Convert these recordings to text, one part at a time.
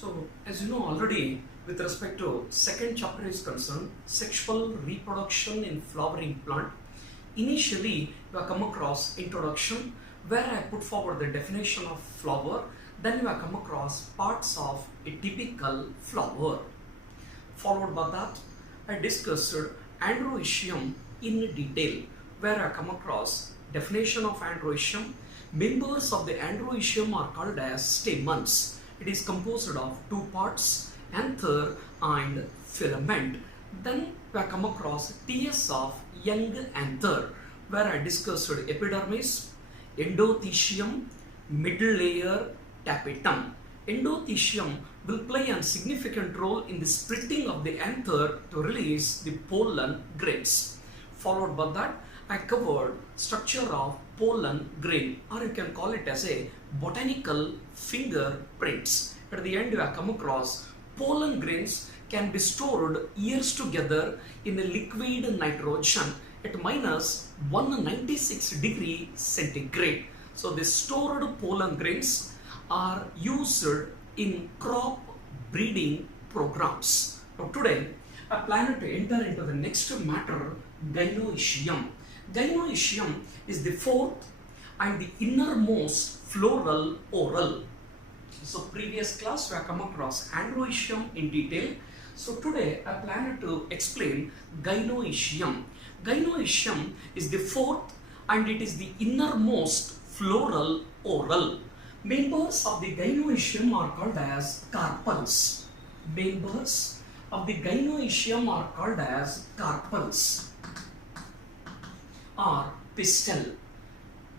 So, as you know already, with respect to second chapter is concerned, sexual reproduction in flowering plant. Initially, you have come across introduction where I put forward the definition of flower. Then you have come across parts of a typical flower. Followed by that, I discussed androecium in detail where I come across definition of androecium. Members of the androecium are called as stamens. It is composed of two parts, anther and filament. Then we have come across TS of young anther where I discussed epidermis, endothecium, middle layer, tapetum. Endothecium will play a significant role in the splitting of the anther to release the pollen grains. Followed by that, I covered structure of pollen grain, or you can call it as a botanical fingerprints. At the end, you have come across pollen grains can be stored years together in a liquid nitrogen at minus 196 degree centigrade. So the stored pollen grains are used in crop breeding programs. Now today, I plan to enter into the next matter, gynoecium. Gynoecium is the fourth and the innermost floral oral. So previous class we have come across androecium in detail. So today I plan to explain gynoecium. Gynoecium is the fourth and it is the innermost floral oral. Members of the gynoecium are called as carpels. Members of the gynoecium are called as carpels or pistil.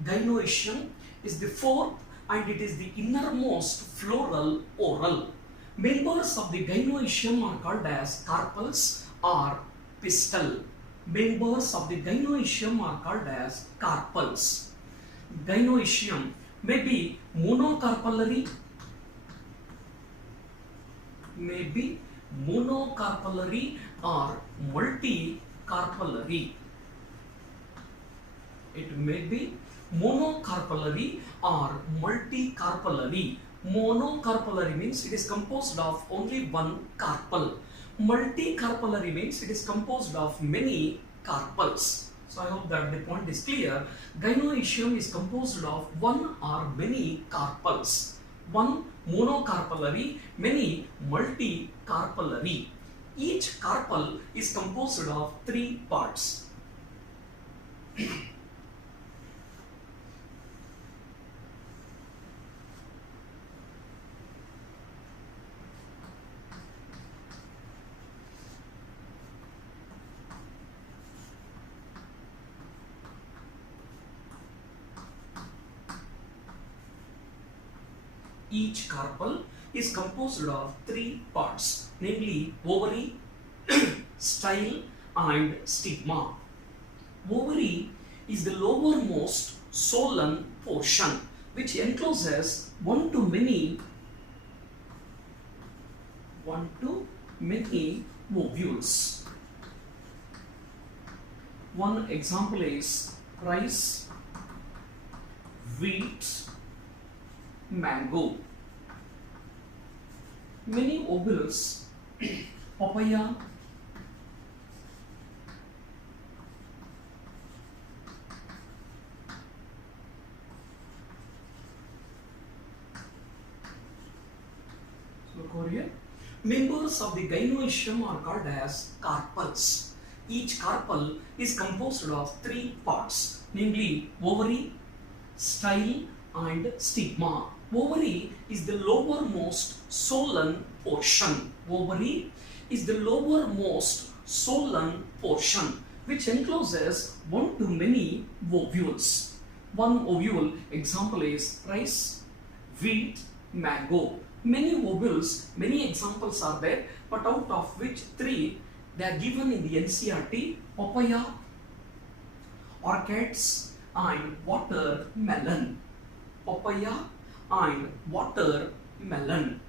Gynoecium is the fourth and it is the innermost floral oral. Members of the gynoecium are called as carpels or pistil. Members of the gynoecium are called as carpels. Gynoecium may be monocarpellary, or multicarpellary. It may be monocarpellary or multicarpellary. Monocarpellary means it is composed of only one carpel. Multicarpellary means it is composed of many carpels. So I hope that the point is clear. Gynoecium is composed of one or many carpels. One monocarpellary, many multicarpellary. Each carpel is composed of three parts. Each carpel is composed of three parts, namely ovary, style and stigma. Ovary is the lowermost solan portion which encloses one to many ovules. One example is rice, wheat, mango. Many ovules, papaya, members of the gynoecium are called as carpels. Each carpel is composed of three parts, namely ovary, style and stigma. Ovary is the lowermost solan portion. Ovary is the lowermost solan portion which encloses one to many ovules. One ovule example is rice, wheat, mango. Many ovules, many examples are there, but out of which three they are given in the NCERT: papaya, orchids and watermelon. Papaya and watermelon.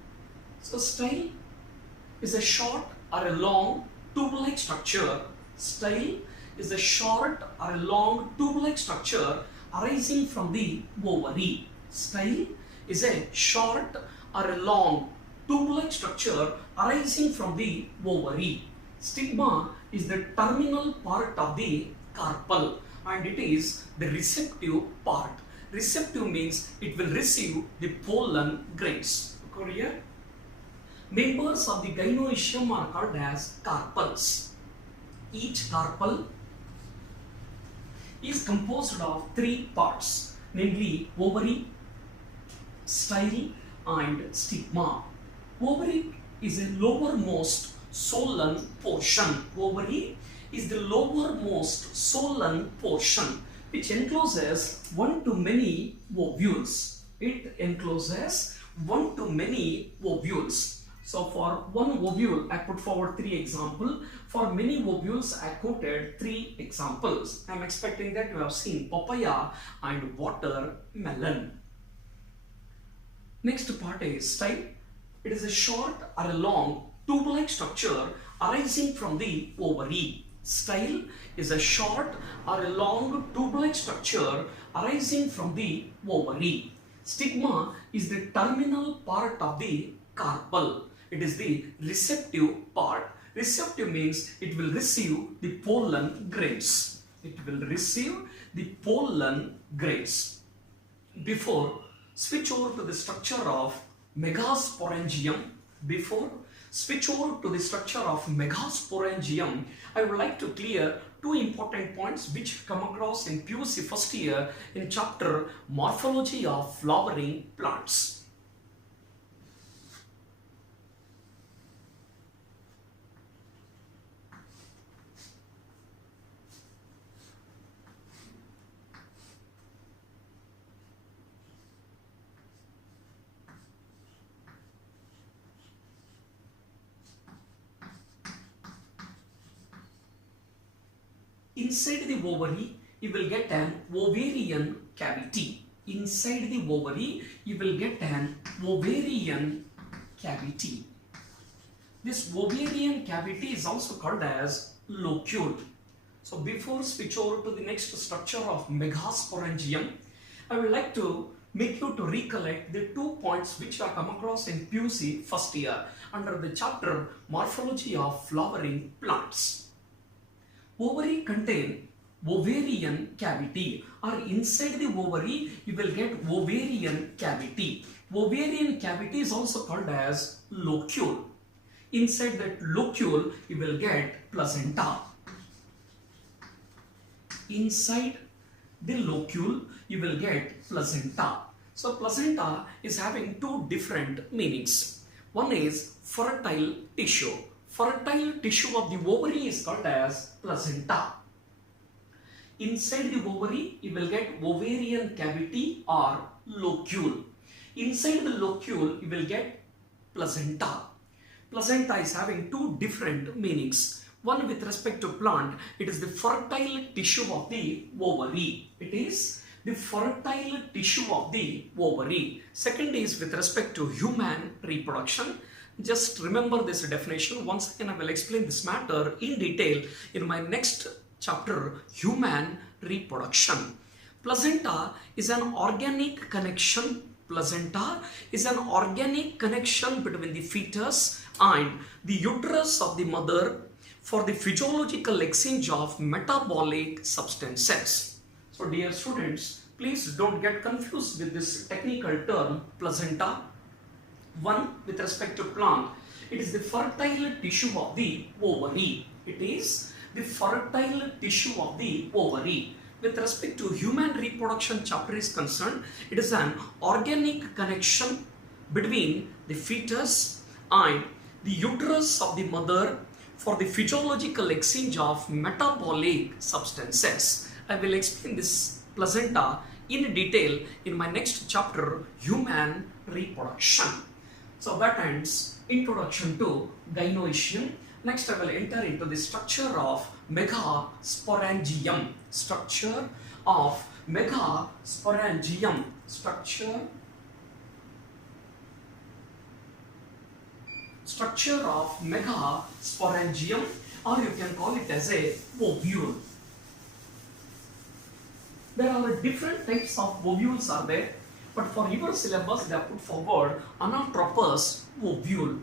So style is a short or a long tube-like structure. Style is a short or a long tube-like structure arising from the ovary. Style is a short or a long tube-like structure arising from the ovary. Stigma is the terminal part of the carpel and it is the receptive part. Receptive means it will receive the pollen grains. Look over here. Members of the gynoecium are called as carpels. Each carpel is composed of three parts, namely ovary, style and stigma. Ovary is a lowermost solan portion. Ovary is the lowermost solan portion which encloses one to many ovules. It encloses one to many ovules. So for one ovule, I put forward 3 examples. For many ovules, I quoted 3 examples. I am expecting that you have seen papaya and watermelon. Next part is style. It is a short or a long tube-like structure arising from the ovary. Style is a short or a long tube-like structure arising from the ovary. Stigma is the terminal part of the carpel. It is the receptive part. Receptive means it will receive the pollen grains. It will receive the pollen grains. Before switch over to the structure of megasporangium, I would like to clear 2 important points which come across in PUC first year in chapter Morphology of Flowering Plants. Inside the ovary, you will get an ovarian cavity. Inside the ovary, you will get an ovarian cavity. This ovarian cavity is also called as locule. So before switch over to the next structure of megasporangium, I would like to make you to recollect the 2 points which are come across in PUC first year under the chapter Morphology of Flowering Plants. Ovary contain ovarian cavity, or inside the ovary you will get ovarian cavity. Ovarian cavity is also called as locule. Inside that locule you will get placenta. Inside the locule you will get placenta. So placenta is having 2 different meanings. One is fertile tissue. Fertile tissue of the ovary is called as placenta. Inside the ovary, you will get ovarian cavity or locule. Inside the locule, you will get placenta. Placenta is having 2 different meanings. One with respect to plant, it is the fertile tissue of the ovary. It is the fertile tissue of the ovary. Second is with respect to human reproduction. Just remember this definition. Once again, I will explain this matter in detail in my next chapter, Human Reproduction. Placenta is an organic connection. Placenta is an organic connection between the fetus and the uterus of the mother for the physiological exchange of metabolic substances. So dear students, please don't get confused with this technical term placenta. One with respect to plant, it is the fertile tissue of the ovary. It is the fertile tissue of the ovary. With respect to human reproduction chapter is concerned, it is an organic connection between the fetus and the uterus of the mother for the physiological exchange of metabolic substances. I will explain this placenta in detail in my next chapter, Human Reproduction. So that ends introduction to gynoecium. Next I will enter into the structure of megasporangium. Structure of megasporangium. Structure of megasporangium, or you can call it as a ovule. There are different types of ovules are there. But for your syllabus, they have put forward anatropous ovule.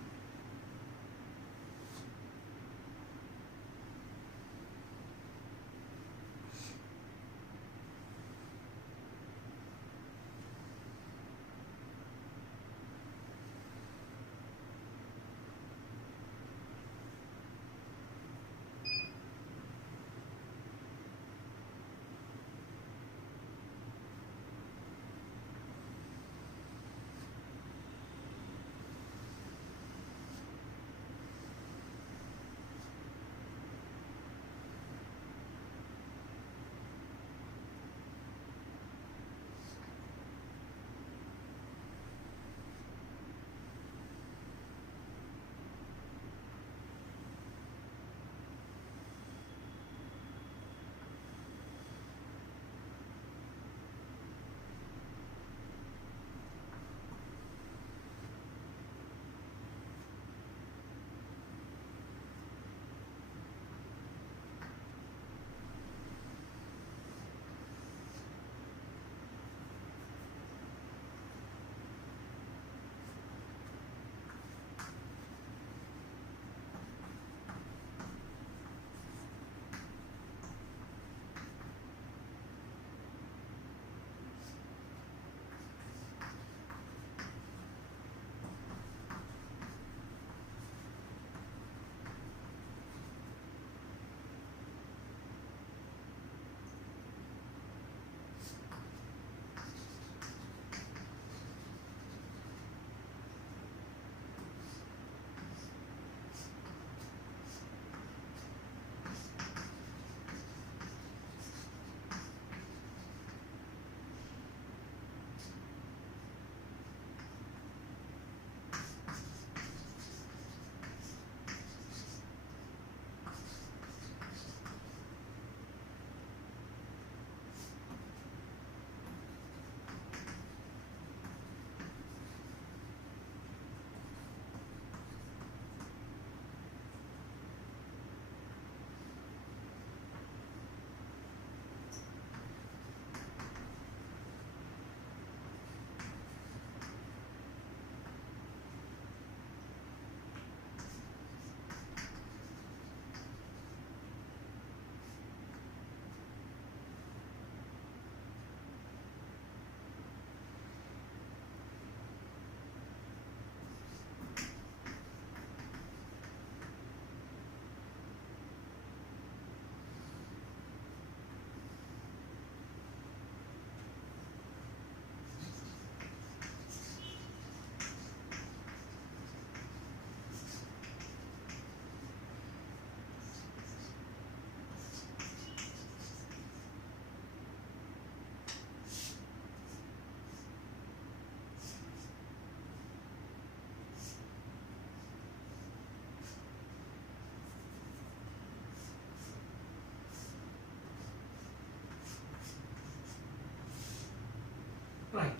Right.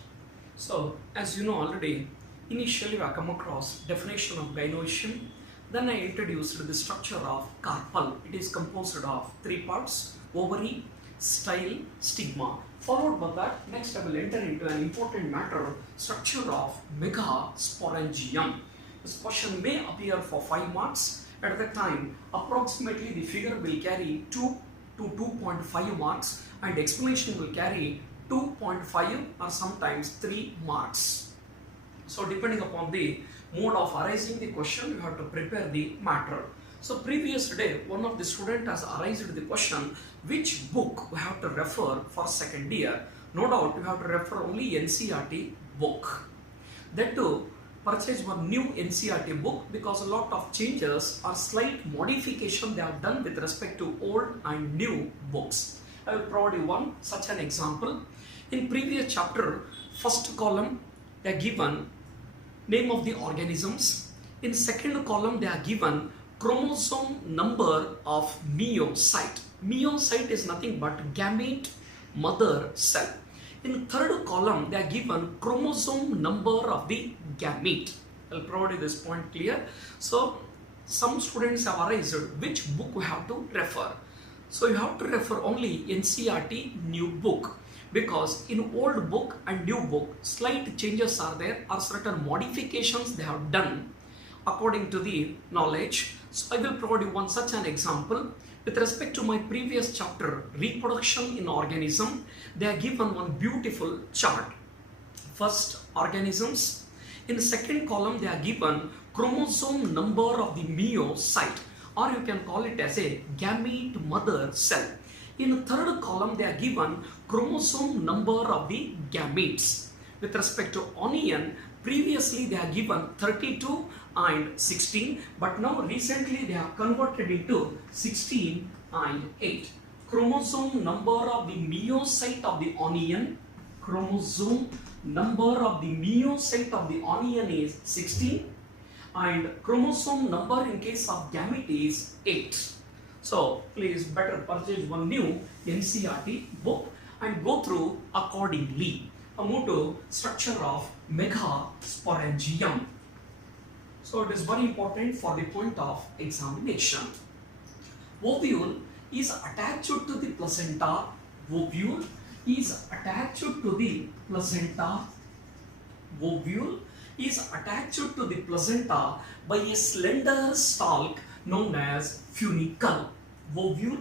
So, as you know already, initially I come across definition of gynoecium. Then I introduced the structure of carpel. It is composed of three parts: ovary, style, stigma. Followed by that, next I will enter into an important matter: structure of megasporangium. This question may appear for 5 marks. At that time, approximately the figure will carry 2 to 2.5 marks, and explanation will carry 2.5 or sometimes 3 marks. So depending upon the mode of arising the question, you have to prepare the matter. So previous day, one of the student has arised the question, which book we have to refer for second year. No doubt you have to refer only NCERT book. That too, purchase one new NCERT book, because a lot of changes or slight modification they have done with respect to old and new books. I will provide you one such an example. In previous chapter, first column they are given name of the organisms. In second column they are given chromosome number of meiocyte. Meiocyte is nothing but gamete mother cell. In third column they are given chromosome number of the gamete. I will provide you this point clear. So some students have asked which book we have to refer. So you have to refer only NCERT new book. because in old book and new book slight changes are there, or certain modifications they have done according to the knowledge. So I will provide you one such an example. With respect to my previous chapter, reproduction in organism, they are given one beautiful chart. First, organisms. In the second column, they are given chromosome number of the meiocyte, or you can call it as a gamete mother cell. In the third column, they are given chromosome number of the gametes. With respect to onion, previously they are given 32 and 16, but now recently they have converted into 16 and 8. Chromosome number of the meiocyte of the onion, chromosome number of the meiocyte of the onion is 16, and chromosome number in case of gamete is 8. So please better purchase one new NCERT book and go through accordingly. Move to structure of megasporangium. So it is very important for the point of examination. Ovule is attached to the placenta. Ovule is attached to the placenta. Ovule is attached to the placenta by a slender stalk known as funicle. Ovule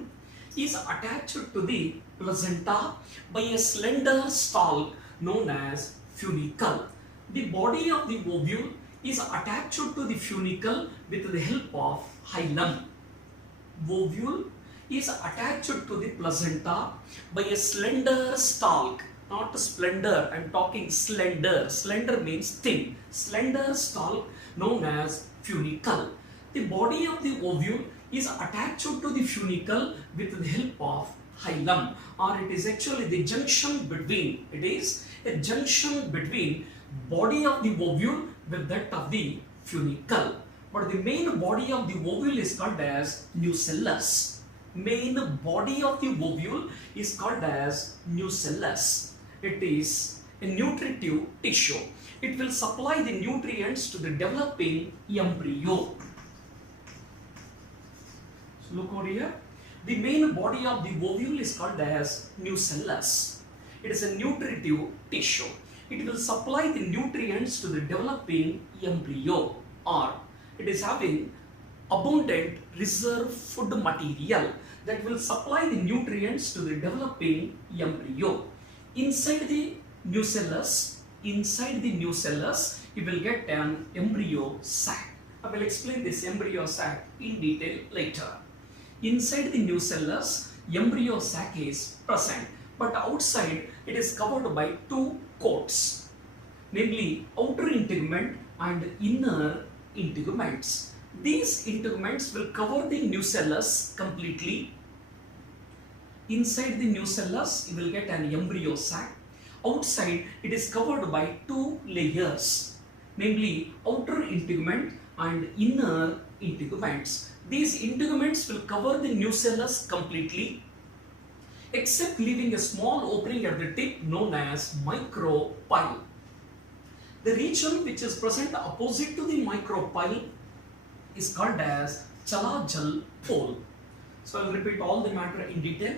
is attached to the placenta by a slender stalk known as funicle. The body of the ovule is attached to the funicle with the help of hilum. Ovule is attached to the placenta by a slender stalk, not splendor, I am talking slender. Slender means thin. Slender stalk known as funicle. The body of the ovule is attached to the funicle with the help of hilum, or it is actually the junction between, it is a junction between body of the ovule with that of the funicle. But the main body of the ovule is called as nucellus. Main body of the ovule is called as nucellus. It is a nutritive tissue. It will supply the nutrients to the developing embryo. So look over here. The main body of the ovule is called as nucellus. It is a nutritive tissue. It will supply the nutrients to the developing embryo, or it is having abundant reserve food material that will supply the nutrients to the developing embryo. Inside the nucellus, you will get an embryo sac. I will explain this embryo sac in detail later. Inside the nucellus, embryo sac is present, but outside it is covered by two coats, namely outer integument and inner integuments. These integuments will cover the nucellus completely. Inside the nucellus, you will get an embryo sac. Outside, it is covered by two layers, namely outer integument and inner integuments. These integuments will cover the nucellus completely, except leaving a small opening at the tip known as micropyle. The region which is present opposite to the micropyle is called as chalajal pole. So I will repeat all the matter in detail.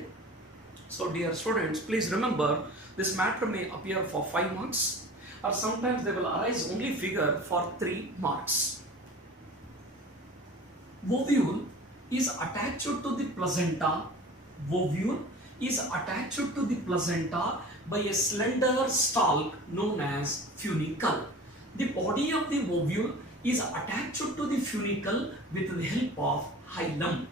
So dear students, please remember this matter may appear for 5 marks, or sometimes they will arise only figure for 3 marks. Ovule is attached to the placenta. Ovule is attached to the placenta by a slender stalk known as funicle. The body of the ovule is attached to the funicle with the help of hilum,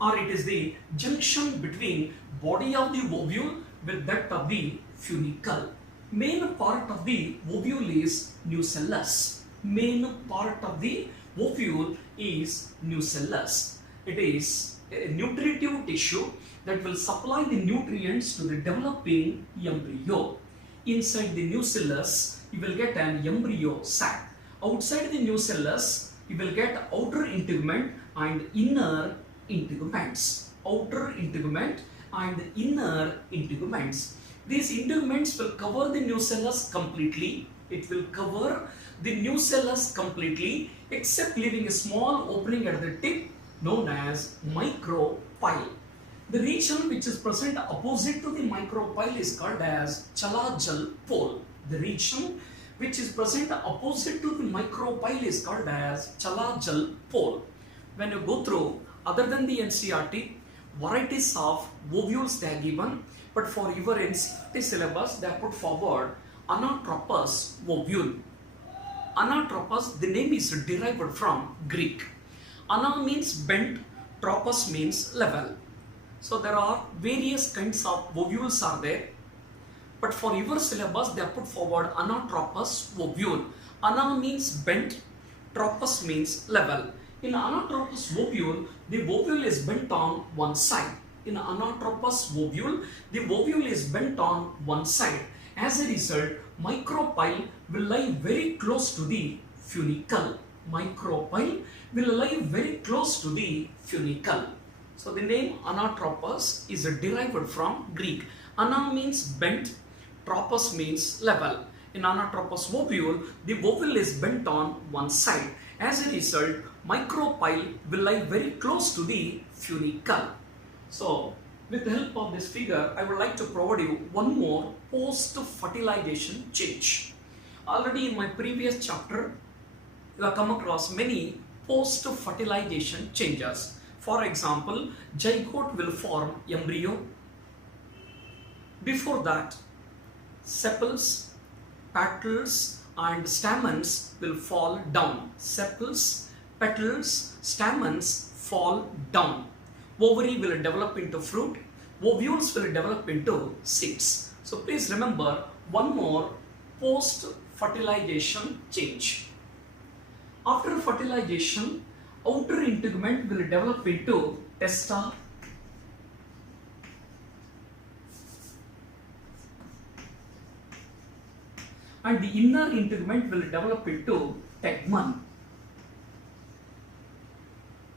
or it is the junction between body of the ovule with that of the funicle. Main part of the ovule is nucellus. Main part of the ovule is nucellus. It is a nutritive tissue that will supply the nutrients to the developing embryo. Inside the nucellus, you will get an embryo sac. Outside the nucellus, you will get outer integument and inner integuments. Outer integument and inner integuments. These integuments will cover the nucellus completely. It will cover the nucellus completely, except leaving a small opening at the tip known as micropyle. The region which is present opposite to the micropyle is called as chalajal pole. The region which is present opposite to the micropyle is called as chalajal pole. When you go through, other than the NCERT, varieties of ovules they are given, but for your NCERT syllabus they have put forward anatropous ovule. Anatropous, the name is derived from Greek. Ana means bent, tropos means level. So there are various kinds of ovules are there, but for your syllabus they have put forward anatropous ovule. Ana means bent, tropos means level. In anatropous ovule, the ovule is bent on one side. In anatropous ovule, the ovule is bent on one side. As a result, micropyle will lie very close to the funicle. Micropyle will lie very close to the funicle. So the name anatropous is derived from Greek. Ana means bent, tropos means level. In anatropous ovule, the ovule is bent on one side. As a result, micropyle will lie very close to the funicle. So, with the help of this figure, I would like to provide you one more post-fertilization change. Already in my previous chapter, you have come across many post-fertilization changes. For example, zygote will form embryo. Before that, sepals, petals and stamens will fall down. Sepals, petals, stamens fall down. Ovary will develop into fruit. Ovules will develop into seeds. So please remember one more post-fertilization change. After fertilization, outer integument will develop into testa, and the inner integument will develop into tegmen.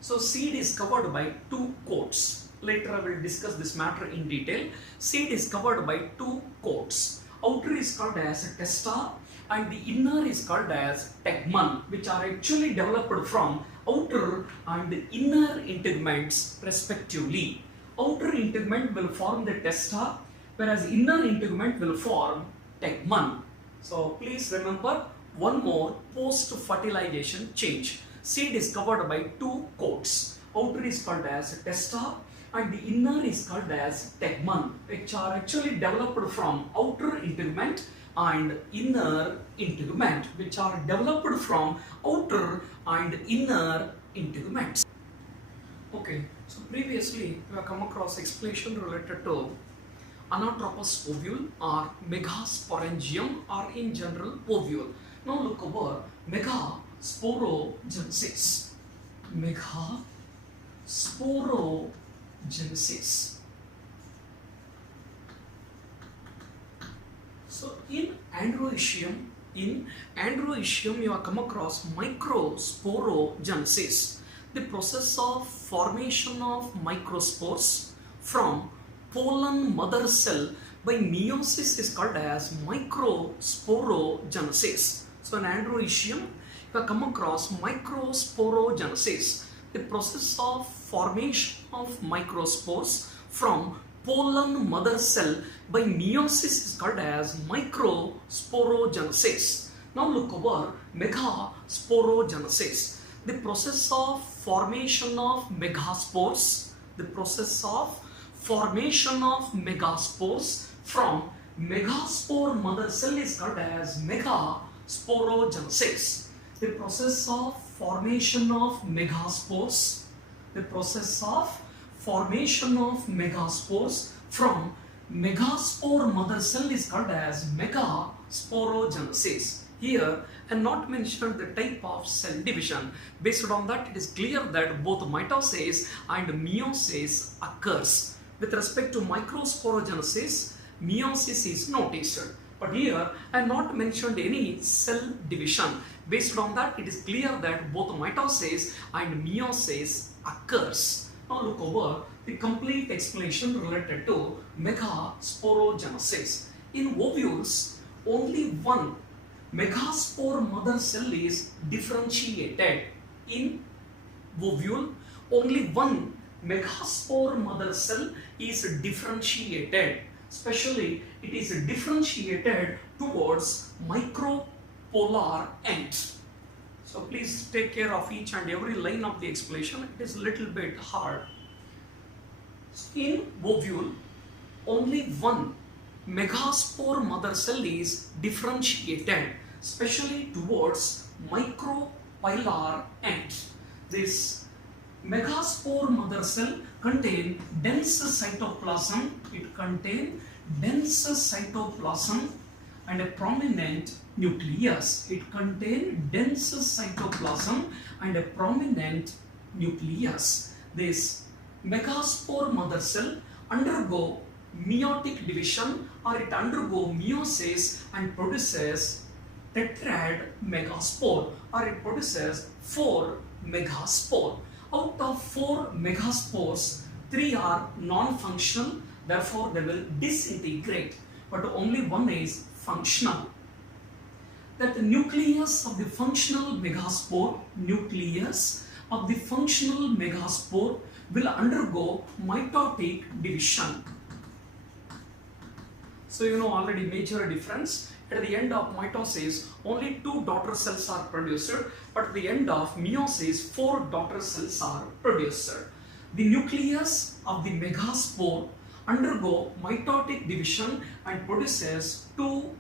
So seed is covered by two coats. Later I will discuss this matter in detail. Seed is covered by two coats. Outer is called as testa and the inner is called as tegmen, which are actually developed from outer and inner integuments respectively. Outer integument will form the testa, whereas inner integument will form tegmen. So please remember one more post-fertilization change. Seed is covered by two coats. Outer is called as testa and the inner is called as tegmen, which are actually developed from outer integument and inner integument, which are developed from outer and inner integuments. Okay, so previously we have come across explanation related to anatropous ovule or megasporangium or in general ovule. Now look over megasporogenesis. Megasporogenesis. So in androecium you have come across microsporogenesis, the process of formation of microspores from pollen mother cell by meiosis is called as microsporogenesis. So in androecium you have come across microsporogenesis, the process of formation of microspores from pollen mother cell by meiosis is called as microsporogenesis. Now look over megasporogenesis, the process of formation of megaspores, the process of formation of megaspores from megaspore mother cell is called as megasporogenesis. The process of formation of megaspores, the process of formation of megaspores from megaspore mother cell is called as megasporogenesis. Here I have not mentioned the type of cell division. Based on that, it is clear that both mitosis and meiosis occurs. With respect to microsporogenesis, meiosis is noticed. But here I have not mentioned any cell division. Based on that, it is clear that both mitosis and meiosis occurs. Now look over the complete explanation related to megasporogenesis. In ovules, only one megaspore mother cell is differentiated. In ovule, only one megaspore mother cell is differentiated. Especially it is differentiated towards micropolar end. So please take care of each and every line of the explanation. It is a little bit hard. In ovule, only one megaspore mother cell is differentiated, especially towards micropilar end. This megaspore mother cell contain dense cytoplasm. It contain dense cytoplasm and a prominent nucleus. It contain dense cytoplasm and a prominent nucleus. This megaspore mother cell undergo meiotic division, or it undergo meiosis and produces tetrad megaspore, or it produces 4 megaspore. Out of 4 megaspores, 3 are non-functional, therefore they will disintegrate, but only one is functional. That the nucleus of the functional megaspore, will undergo mitotic division. So you know already major difference. At the end of mitosis, only 2 daughter cells are produced, but at the end of meiosis, 4 daughter cells are produced. The nucleus of the megaspore undergo mitotic division and produces 2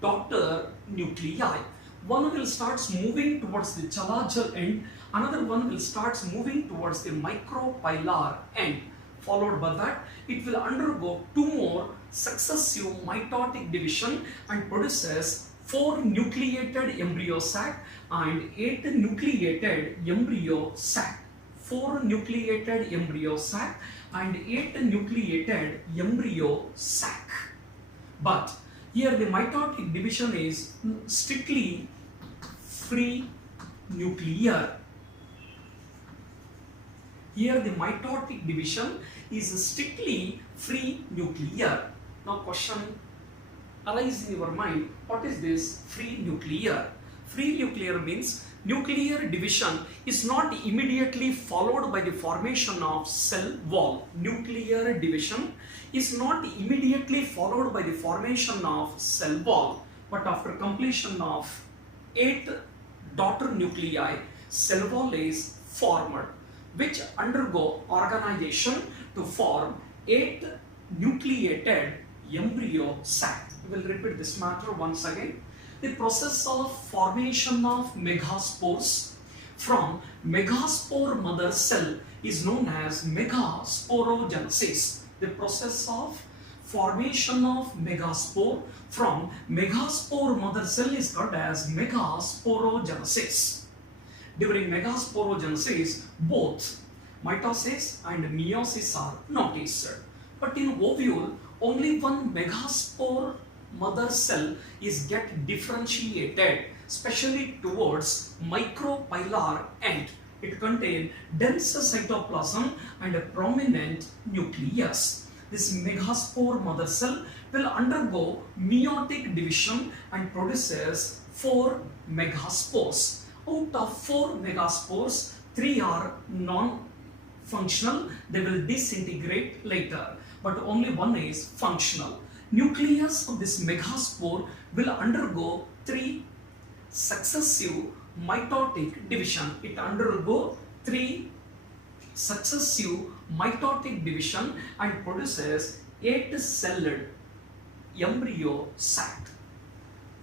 daughter nuclei. One will start moving towards the chalajal end, another one will start moving towards the micropilar end. Followed by that, it will undergo 2 more successive mitotic division and produces 4 nucleated embryo sac and 8 nucleated embryo sac. 4 nucleated embryo sac and 8 nucleated embryo sac. But here the mitotic division is strictly free nuclear. Here the mitotic division is strictly free nuclear. Now question arises in your mind, what is this free nuclear? Free nuclear means nuclear division is not immediately followed by the formation of cell wall. Nuclear division is not immediately followed by the formation of cell wall, but after completion of 8 daughter nuclei, cell wall is formed, which undergo organization to form 8 nucleated embryo sac. We will repeat this matter once again. The process of formation of megaspores from megaspore mother cell is known as megasporogenesis. The process of formation of megaspore from megaspore mother cell is called as megasporogenesis. During megasporogenesis, both mitosis and meiosis are noticed. But in ovule, only one megaspore mother cell is get differentiated, especially towards micropilar end. It contains dense cytoplasm and a prominent nucleus. This megaspore mother cell will undergo meiotic division and produces 4 megaspores. Out of 4 megaspores, 3 are non-functional, they will disintegrate later, but only one is functional. Nucleus of this megaspore will undergo 3 successive mitotic division. It undergo 3 successive mitotic division and produces 8-celled embryo sac.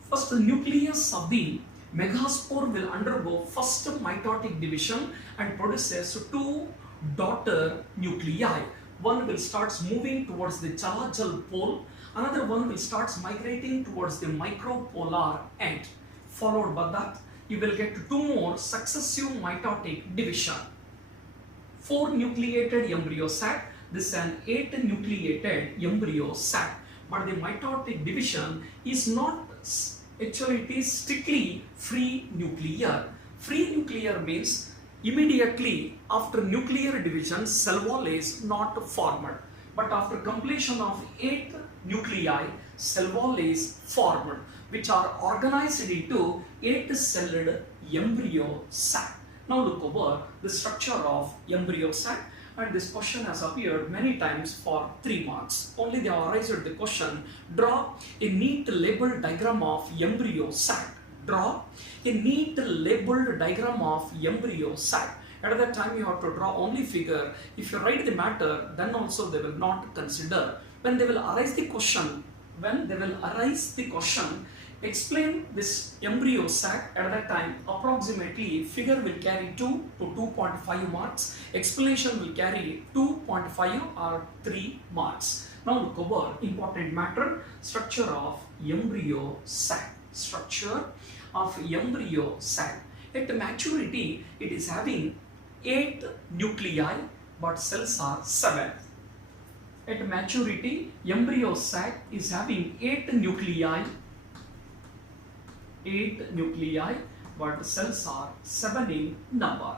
First, the nucleus of the megaspore will undergo first mitotic division and produces 2 daughter nuclei. One will start moving towards the chalajal pole, another one will start migrating towards the micropolar end. Followed by that, you will get 2 more successive mitotic division. 4 nucleated embryo sac, this is an 8 nucleated embryo sac. But the mitotic division is not, actually it is strictly free nuclear. Free nuclear means immediately after nuclear division, cell wall is not formed. But after completion of 8 nuclei, cell wall is formed, which are organized into 8-celled embryo sac. Now look over the structure of embryo sac. and this question has appeared many times for 3 marks. Only they have raised the question, draw a neat labeled diagram of embryo sac. Draw a neat labeled diagram of embryo sac. At that time you have to draw only figure. If you write the matter, then also they will not consider. When they will arise the question, explain this embryo sac. At that time, approximately figure will carry 2 to 2.5 marks. Explanation will carry 2.5 or 3 marks. Now look over important matter, structure of embryo sac. Structure of embryo sac. At maturity, it is having 8 nuclei, but cells are 7. At maturity, embryo sac is having 8 nuclei, but cells are 7 in number.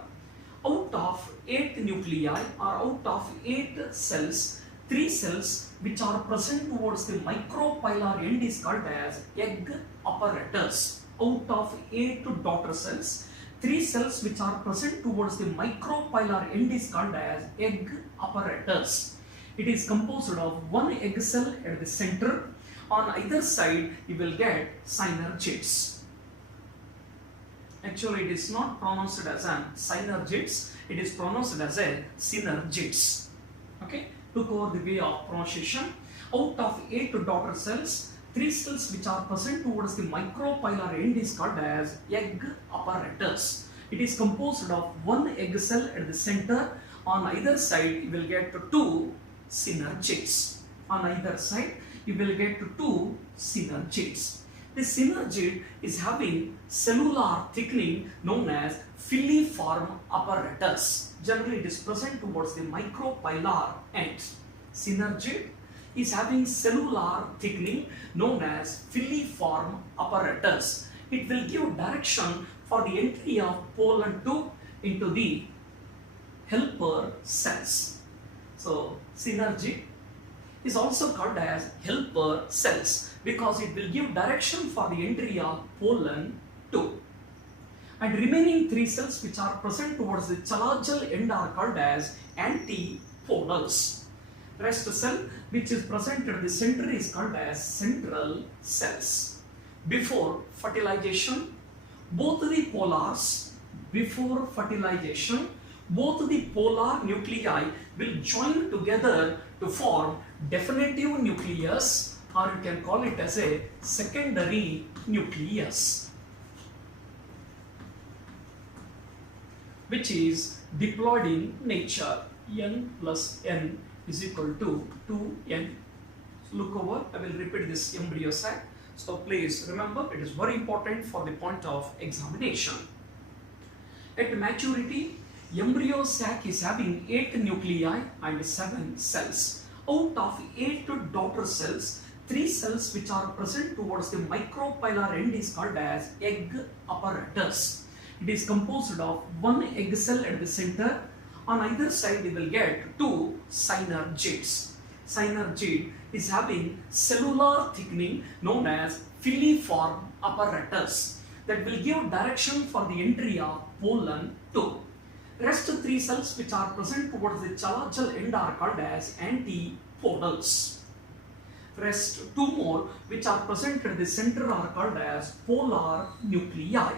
Out of 8 nuclei or out of 8 cells, 3 cells which are present towards the micropylar end is called as egg apparatus. Out of 8 daughter cells, 3 cells which are present towards the micropylar end is called as egg apparatus. It is composed of 1 egg cell at the center. On either side, you will get synergids. Actually, it is not pronounced as a synergids, it is pronounced as a synergids. Okay, look over the way of pronunciation. Out of 8 daughter cells, 3 cells which are present towards the micropylar end is called as egg apparatus. It is composed of 1 egg cell at the center. On either side, you will get 2 synergids. On either side, you will get 2 synergids. The synergid is having cellular thickening known as filiform apparatus. Generally, it is present towards the micropylar end. Synergid is having cellular thickening known as filiform apparatus. It will give direction for the entry of pollen 2 into the helper cells. So, synergid is also called as helper cells because it will give direction for the entry of pollen 2. And remaining 3 cells which are present towards the chalajal end are called as antipodals. Rest cell which is present at the center is called as central cells. Before fertilization, both the polars, both the polar nuclei will join together to form definitive nucleus, or you can call it as a secondary nucleus, which is diploid in nature. N plus N is equal to 2N. So look over, I will repeat this embryo sac. So please remember, it is very important for the point of examination. At maturity, embryo sac is having 8 nuclei and 7 cells. Out of 8 daughter cells, 3 cells which are present towards the micropylar end is called as egg apparatus. It is composed of 1 egg cell at the center. On either side, you will get 2 synergids. Synergid is having cellular thickening known as filiform apparatus that will give direction for the entry of pollen 2. Rest 3 cells which are present towards the chalajal end are called as antipodals. Rest 2 more which are present at the center are called as polar nuclei.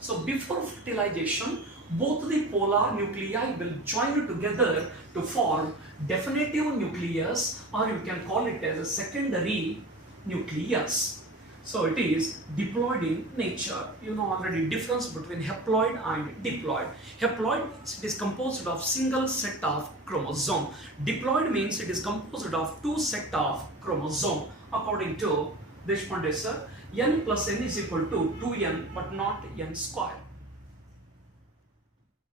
So before fertilization, both the polar nuclei will join together to form definitive nucleus, or you can call it as a secondary nucleus. So it is diploid in nature. You know already difference between haploid and diploid. Haploid means it is composed of single set of chromosome. Diploid means it is composed of 2 set of chromosome. According to Deshpande sir, N plus N is equal to 2N but not N square.